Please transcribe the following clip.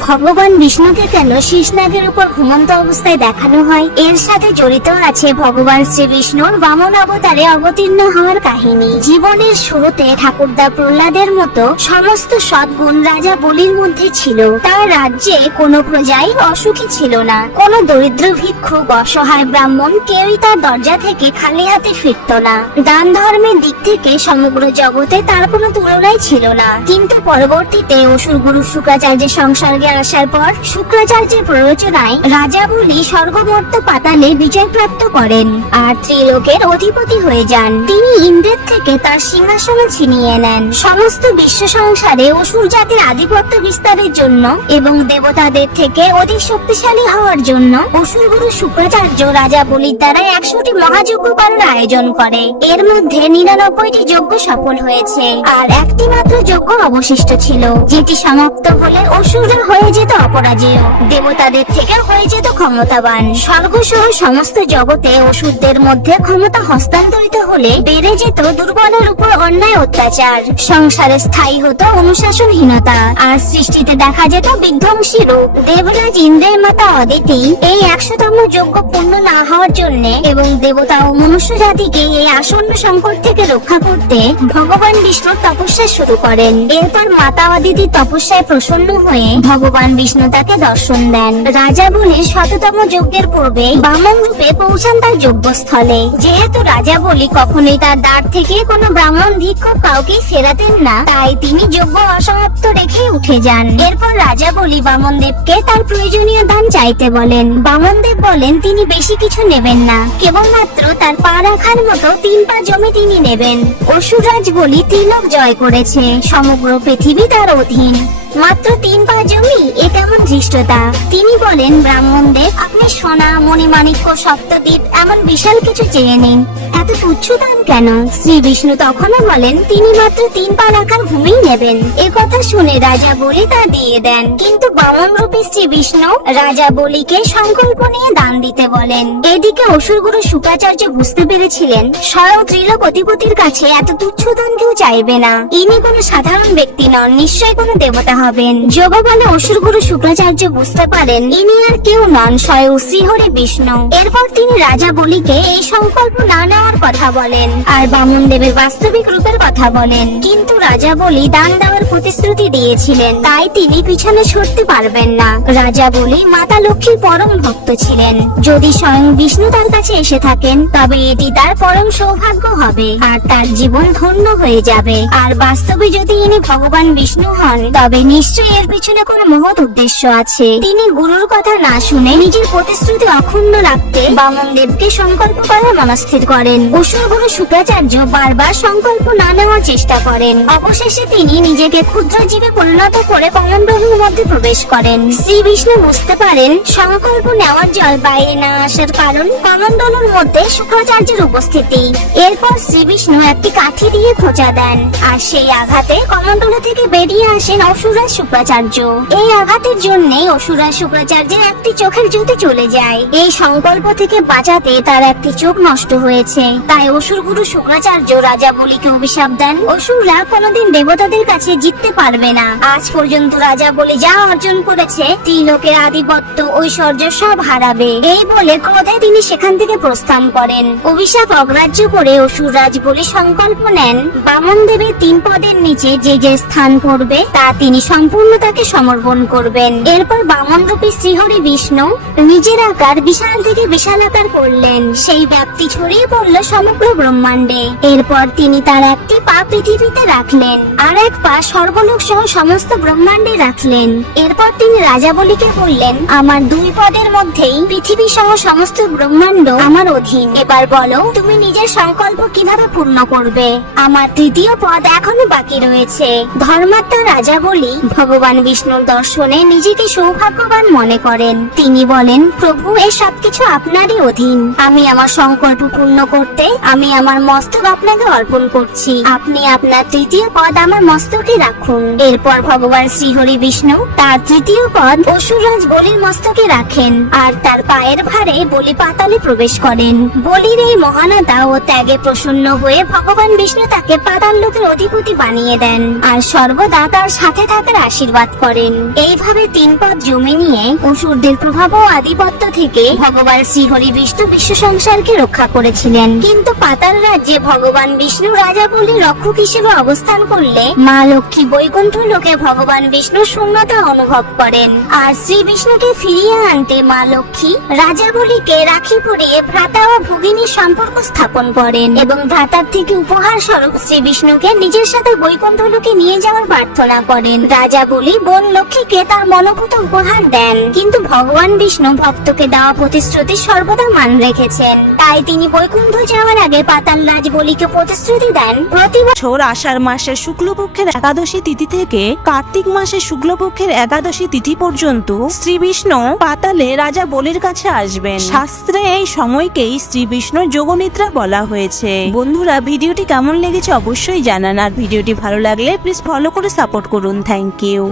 ভগবান বিষ্ণুকে কেন শীর্ষনাগের উপর ঘুমন্ত অবস্থায় দেখানো হয়, এর সাথে জড়িত আছে ভগবান শ্রী বিষ্ণুর বামন অবতারে অবতীর্ণ হওয়ার কাহিনী। জীবনের শুরুতে ঠাকুরদা প্রহ্লাদের মতো সমস্ত সদ্গুণ রাজা বলির মধ্যে ছিল। তার রাজ্যে কোনো প্রজাই অসুখী ছিল না। কোনো দরিদ্র ভিক্ষুক, অসহায় ব্রাহ্মণ কেউই তার দরজা থেকে খালি হাতে ফিরত না। দান ধর্মের দিক থেকে সমগ্র জগতে তার কোনো তুলনাই ছিল না। কিন্তু পরবর্তীতে অসুর গুরু শুক্রাচার্যের সংসর্গে আসার পর শুক্রাচার্যের প্ররোচনায় রাজা বলি স্বর্গমর্ত পাতালে বিজয় প্রাপ্ত করেন আর ত্রিলোকের অধিপতি হয়ে যান। তিনি ইন্দ্রের থেকে তার সিংহাসনে ছিনিয়ে নেন। সমস্ত বিশ্ব সংসারে অসুর জাতির আধিপত্য বিস্তারের জন্য এবং দেবতাদের থেকে অধিক শক্তিশালী হওয়ার জন্য অসুর গুরু শুক্রাচার্য রাজা বলির দ্বারা 100টি মহাযজ্ঞ করার আয়োজন করে। এর মধ্যে 99টি যজ্ঞ সফল হয়েছে আর একটি মাত্র যজ্ঞ অবশিষ্ট ছিল, যেটি সমাপ্ত হলে অসুররা হয়ে যেত অপরাজেয়, দেবতাদের থেকে হয়ে যেত ক্ষমতাবান। স্বর্গ সহ সমস্ত জগতে অসুরদের মধ্যে ক্ষমতা হস্তান্তরিত হলে বেড়ে যেত দুর্বলের উপর অন্যায় অত্যাচার, সংসারে স্থায়ী হতো অনুশাসনহীনতা আর সৃষ্টিতে দেখা যেত বিধ্বংসী রূপ। দেবরাজ ইন্দ্রের মাতা অদিতি এই 100তম যজ্ঞ পূর্ণ না হওয়ার জন্য এবং দেবতা ও মনুষ্য জাতিকে এই আসন্ন সংকট থেকে রক্ষা করতে ভগবান বিষ্ণু তপস্যা শুরু করেন। এরপর মাতা অদিতি তপস্যায় প্রসন্ন হয়ে ভগবান বিষ্ণু তাকে দর্শন দেন। রাজা বলি 100তম যজ্ঞের পূর্বে বামন রূপে পৌঁছান তার যজ্ঞস্থলে। যেহেতু রাজা বলি কখনোই তার দ্বার থেকে কোনো ব্রাহ্মণ ভিক্ষুক কাউকে ফেরাতেন না, তাই তিনি যজ্ঞ অসমাপ্ত রেখে উঠে যান। এরপর রাজা বলি বামন দেবকে তার প্রয়োজনীয় দান চাইতে বলেন। বামন দেব বলেন তিনি বেশি কিছু নেবেন না, কেবলমাত্র তার পা রাখার মতো 3 পা জমি তিনি নেবেন। অসুররাজ বলি ত্রিলোক জয় করেছে, সমগ্র পৃথিবী তার অধীন, মাত্র 3 পা জমি, এ কেমন ধৃষ্টতা। তিনি বলেন ব্রাহ্মণ দেব আপনি সোনা, মণিমাণিক্য, সপ্তদ্বীপ এমন বিশাল কিছু চেয়ে নিন, এত তুচ্ছ দাম কেন? শ্রী বিষ্ণু তখনও বলেন তিনি মাত্র 3 পা রাখার ভূমি নেবেন। এ কথা শুনে রাজা বলি তা দিয়ে দেন। কিন্তু বামন রূপী শ্রী বিষ্ণু রাজা বলিকে সংকল্প নিয়ে দান দিতে বলেন। এদিকে অসুরগুরু শুক্রাচার্য বুঝতে পেরেছিলেন স্বয়ং ত্রিলোক অধিপতির কাছে এত তুচ্ছ দান কেউ চাইবে না। ইনি কোনো সাধারণ ব্যক্তি নন, নিশ্চয়ই কোনো দেবতা হবেন। যোগ বলে অসুরগুরু শুক্রাচার্য বুঝতে পারেন ইনি আর কেউ নন, স্বয়ং শ্রীহরি বিষ্ণু। এরপর তিনি রাজা বলিকে এই সংকল্প না নেওয়ার কথা বলেন আর বামন দেবের বাস্তবিক রূপের কথা বলেন। কিন্তু রাজা বলি দান দেওয়ার প্রতিশ্রুতি দিয়েছিলেন, তাই তিনি পিছনে সরতে পারবেন না। রাজা বলি মাতা লক্ষ্মীর পরম ভক্ত ছিলেন। যদি স্বয়ং বিষ্ণু তার কাছে এসে থাকেন তবে এটি তার পরম সৌভাগ্য হবে আর তার জীবন ধন্য হয়ে যাবে। আর বাস্তবে যদি ইনি ভগবান বিষ্ণু হন তবে নিশ্চয়ই এর পিছনে কোনো মহৎ উদ্দেশ্য আছে। তিনি গুরুর কথা না শুনে নিজের প্রতিশ্রুতি অক্ষুণ্ণ রাখতে বামন দেবকে সংকল্প করার মনস্থির করেন। অসুর গুরু শুক্রাচার্য বারবার সংকল্প না নেওয়ার চেষ্টা করেন। অবশেষে তিনি নিজেকে ক্ষুদ্র জীবে পরিণত করে কমণ্ডলুর মধ্যে প্রবেশ করেন। শ্রী বিষ্ণু বুঝতে পারেন সংকল্প নেওয়ার জল বাইরে না আসার কারণ কমণ্ডলুর মধ্যে শুক্রাচার্যের উপস্থিতি। এরপর শ্রী বিষ্ণু একটি কাঠি দিয়ে খোঁচা দেন আর সেই আঘাতে কমণ্ডলু থেকে বেরিয়ে আসেন অসুররাজ শুক্রাচার্য। এই আঘাতের জন্যই অসুররাজ শুক্রাচার্যের একটি চোখের জ্যোতি চলে যায়। এই সংকল্প থেকে বাঁচাতে তার একটি চোখ নষ্ট হয়েছে, তাই অসুর গুরু শুক্রাচার্য রাজা বলিকে অভিশাপ দেন অসুররা কোনোদিন দেবতাদের কাছে জিততে পারবে না। আজ পর্যন্ত রাজা বলি যা অর্জন করেছে ত্রিলোকের আধিপত্য, ঐশ্বর্য সব হারাবে। এই বলে ক্রোধে তিনি সেখান থেকে প্রস্থান করেন। অভিশাপ অগ্রাহ্য করে অসুররাজ বলি সংকল্প নেন বামন দেবের 3 পদের নিচে যে যে স্থান পড়বে তা তিনি সম্পূর্ণ তাকে সমর্পণ করবেন। এরপর বামন রূপী শ্রীহরি বিষ্ণু নিজের আকার বিশাল থেকে বিশাল আকার করলেন। সেই ব্যাপ্তি ছড়িয়ে পড়ল সমগ্র ব্রহ্মাণ্ডে। এরপর তিনি তার একটি পা পৃথিবীতে রাখলেন আর এক পা স্বর্গলোক সহ সমস্ত ব্রহ্মাণ্ডে রাখলেন। এরপর তিনি রাজা বলিকে বললেন আমার 2 পদের মধ্যেই পৃথিবী সহ সমস্ত ব্রহ্মাণ্ড আমার অধীন। এবার বলো তুমি নিজের সংকল্প কিভাবে পূর্ণ করবে? আমার 3য় পদ এখনো বাকি রয়েছে। ধর্মাত্মা রাজা বলি ভগবান বিষ্ণুর দর্শনে নিজেকে সৌভাগ্যবান মনে করেন। তিনি বলেন প্রভু এ সবকিছু আপনারই অধীন। আমি আমার সংকল্প পূর্ণ করতে আমি আমার মস্তক আপনাকে অর্পণ করছি। আপনি আপনার 3য় পদ আমার মস্তকে রাখুন। এরপর ভগবান শ্রীহরি বিষ্ণু তার 3য় পদ অসুররাজ বলির মস্তকে রাখেন আর তার পায়ের ভারে বলি পাতালে প্রবেশ করেন। বলির এই মহানতা ও ত্যাগে প্রসন্ন হয়ে ভগবান বিষ্ণু তাকে পাতাল লোকের অধিপতি বানিয়ে দেন আর সর্বদা তার সাথে থাকার আশীর্বাদ করেন। এইভাবে তিনপদ জমি নিয়ে অসুরদের প্রভাব ও আধিপত্য থেকে ভগবান শ্রীহরি বিষ্ণু বিশ্ব সংসারকে রক্ষা করেছিলেন। কিন্তু পাতাল রাজ্যে ভগবান বিষ্ণু রাজা বলি রক্ষক হিসেবে অবস্থান করলে মা লক্ষ্মী বৈকুণ্ঠ লোকে ভগবান বিষ্ণু শূন্যতা অনুভব করেন। আর শ্রী বিষ্ণুকে ফিরিয়ে আনতে মা লক্ষ্মী রাজা বলিকে রাখি পরিয়ে ভ্রাতা ও ভগিনীর সম্পর্ক স্থাপন করেন এবং ভ্রাতার থেকে উপহার স্বরূপ শ্রী বিষ্ণুকে নিজের সাথে বৈকুণ্ঠ লোকে নিয়ে যাওয়ার প্রার্থনা করেন। রাজা বলি বোন লক্ষ্মীকে তার মনোভূত উপহার দেন, কিন্তু ভগবান বিষ্ণু ভক্তকে দেওয়া প্রতিশ্রুতি সর্বদা মান রেখেছেন। তাই তিনি বৈকুণ্ঠ যাওয়ার আগে পাতাল রাজ বলিকে প্রতিশ্রুতি দেন প্রতি বছর আষাঢ় মাসের শুক্লপক্ষের একাদশী তিথি থেকে কার্তিক মাসের শুক্লপক্ষের একাদশী তিথি পর্যন্ত শ্রী বিষ্ণু পাতালে রাজা বলির কাছে আসবেন। শাস্ত্রে এই সময়কেই শ্রী বিষ্ণুর যোগনিদ্রা বলা হয়েছে। বন্ধুরা, ভিডিওটি কেমন লেগেছে অবশ্যই জানান, আর ভিডিওটি ভালো লাগলে প্লিজ ফলো করে সাপোর্ট করুন। Thank you.